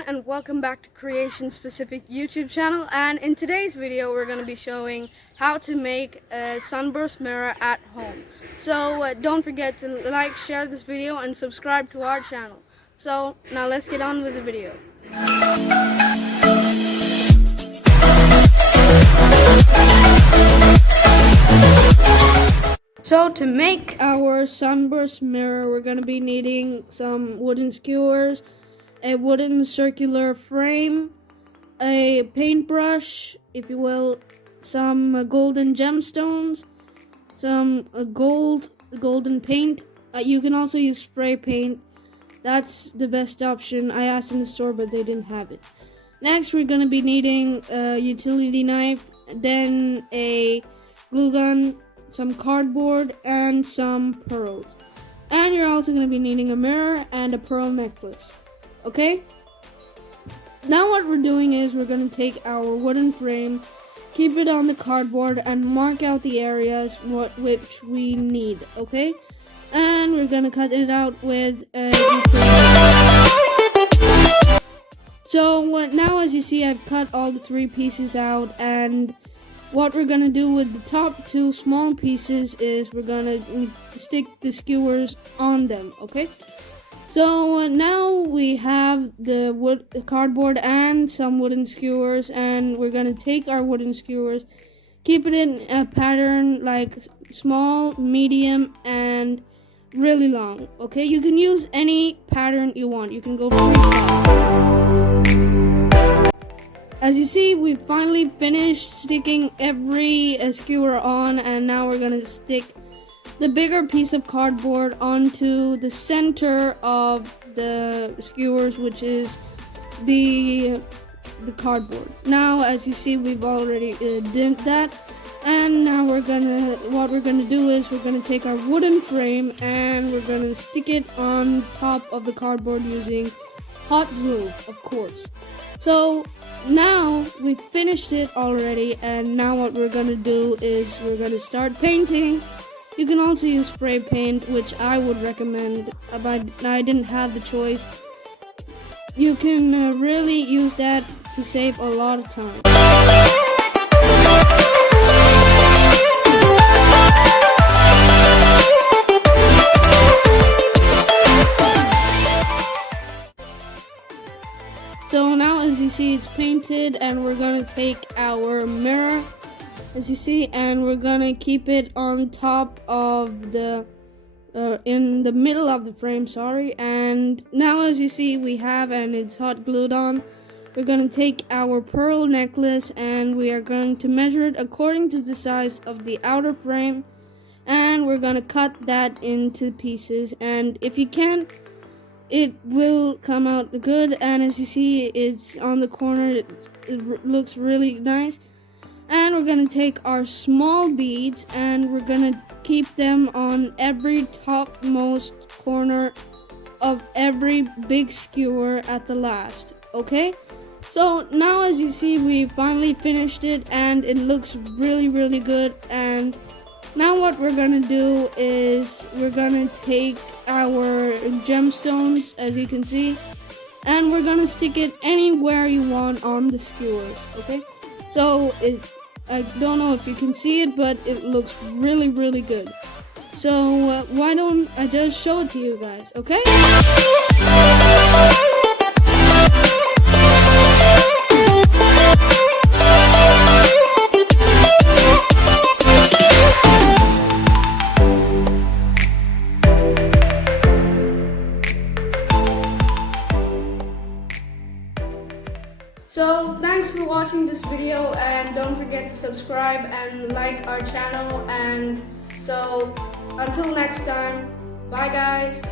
everyone, and welcome back to Creation Specific YouTube channel. And in today's video we're going to be showing how to make a sunburst mirror at home. So don't forget to like, share this video and subscribe to our channel. So now let's get on with the video. So to make our sunburst mirror, we're going to be needing some wooden skewers, a wooden circular frame, a paintbrush, if you will, some golden gemstones, some golden paint. You can also use spray paint. That's the best option. I asked in the store, but they didn't have it. Next, we're going to be needing a utility knife, then a glue gun, some cardboard, and some pearls. And you're also going to be needing a mirror and a pearl necklace. Okay? Now what we're doing is we're going to take our wooden frame, keep it on the cardboard, and mark out the areas which we need. Okay? And we're going to cut it out with a utility. So now as you see, I've cut all the 3 pieces out, and what we're going to do with the top 2 small pieces is we're going to stick the skewers on them, okay? So now we have the cardboard and some wooden skewers, and we're going to take our wooden skewers, keep it in a pattern like small, medium, and really long, okay? You can use any pattern you want. You can go freestyle. As you see, we finally finished sticking every skewer on, and now we're going to stick the bigger piece of cardboard onto the center of the skewers, which is the cardboard. Now, as you see, we've already did that, and now what we're gonna do is we're gonna take our wooden frame and we're gonna stick it on top of the cardboard using hot glue, of course. So now we finished it already, and now what we're gonna do is we're gonna start painting. You can also use spray paint, which I would recommend, but I didn't have the choice. You can really use that to save a lot of time. So now as you see, it's painted, and we're going to take our mirror, as you see, and we're going to keep it on top of in the middle of the frame, and now as you see, we have, and it's hot glued on, we're going to take our pearl necklace and we are going to measure it according to the size of the outer frame, and we're going to cut that into pieces, and if you can, it will come out good. And as you see, it's on the corner, it looks really nice. And we're going to take our small beads and we're going to keep them on every topmost corner of every big skewer at the last, okay? So now as you see, we finally finished it and it looks really, really good. And now what we're going to do is we're going to take our gemstones, as you can see, and we're going to stick it anywhere you want on the skewers, okay? So I don't know if you can see it, but it looks really, really good. So why don't I just show it to you guys, okay? So thanks for watching this video, and don't forget to subscribe and like our channel. And so until next time, bye guys.